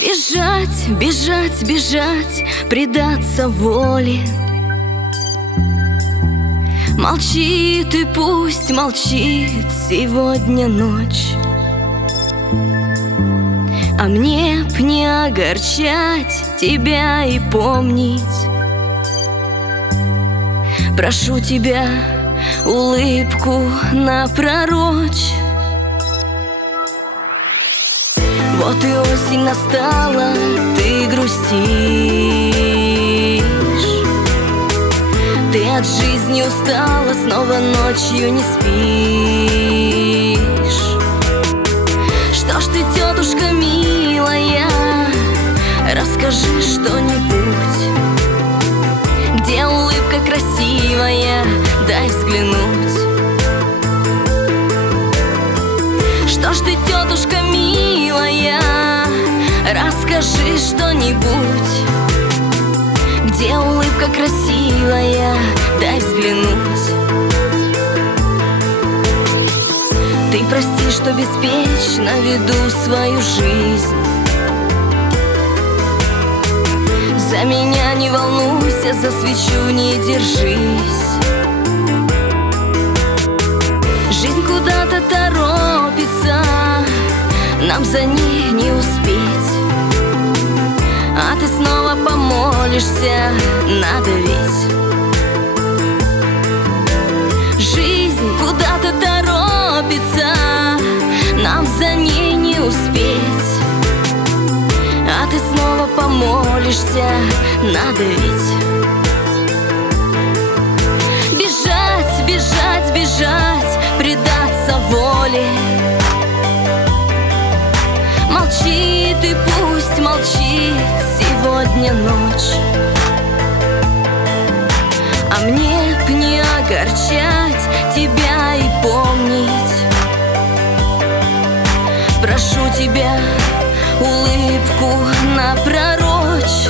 Бежать, бежать, бежать, предаться воле. Молчит и пусть молчит сегодня ночь. А мне б не огорчать тебя и помнить. Прошу тебя, улыбку напророчь. Вот и осень настала, ты грустишь. Ты от жизни устала, снова ночью не спишь. Что ж ты, тетушка милая, расскажи что-нибудь. Где улыбка красивая, дай взглянуть. Что ж ты, тетушка милая, расскажи что-нибудь. Где улыбка красивая, дай взглянуть. Ты прости, что беспечно веду свою жизнь. За меня не волнуйся, за свечу не держись. Жизнь куда-то торопится, нам за ней не успеть. А ты снова помолишься, надо ведь. Жизнь куда-то торопится, нам за ней не успеть. А ты снова помолишься, надо ведь. Бежать, бежать, бежать, предаться воле. Молчит и пусть молчит сегодня ночь. А мне б не огорчать тебя и помнить. Прошу тебя, улыбку напророчь.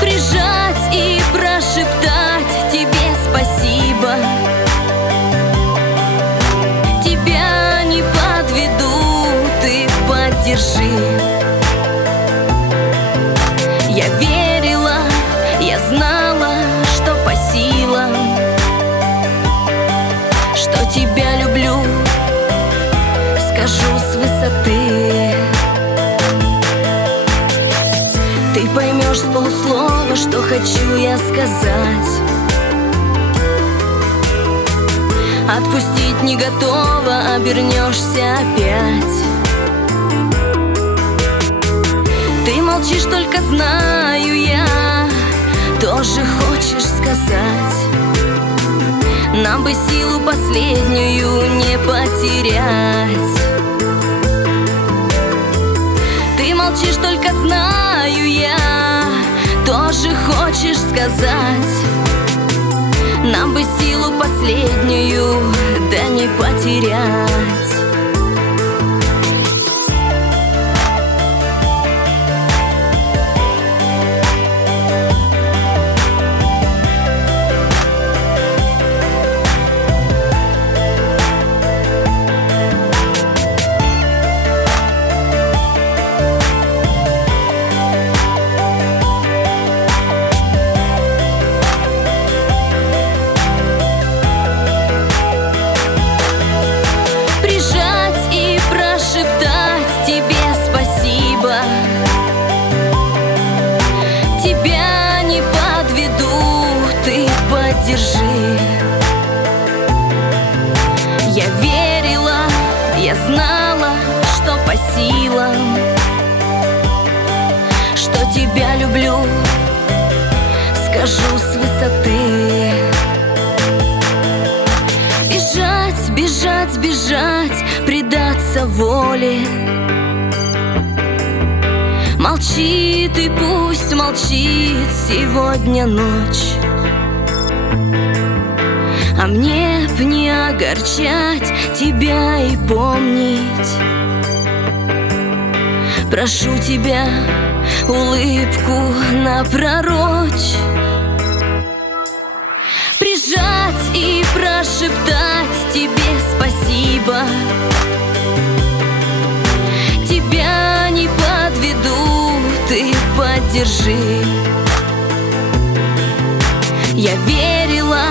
Прижать и прошептать тебе спасибо. Тебя не подведу, ты поддержи. Я верила, я знала, что по силам, что тебя люблю, скажу с высоты. Ты поймешь с полуслова, что хочу я сказать. Отпустить не готова, обернешься опять. Ты молчишь, только знаю я, тоже хочешь сказать. Нам бы силу последнюю не потерять. Ты молчишь, только знаю я, тоже хочешь сказать. Нам бы силу последнюю, да не потерять. Тебя не подведу, ты поддержи. Я верила, я знала, что по силам, что тебя люблю, скажу с высоты. Бежать, бежать, бежать, предаться воле. Молчит и пусть молчит сегодня ночь. А мне б не огорчать тебя и помнить. Прошу тебя, улыбку напророчь. Прижать и прошептать тебе спасибо. Тебя держи. Я верила,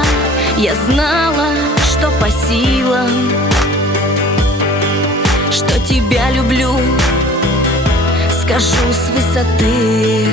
я знала, что по силам, что тебя люблю, скажу с высоты.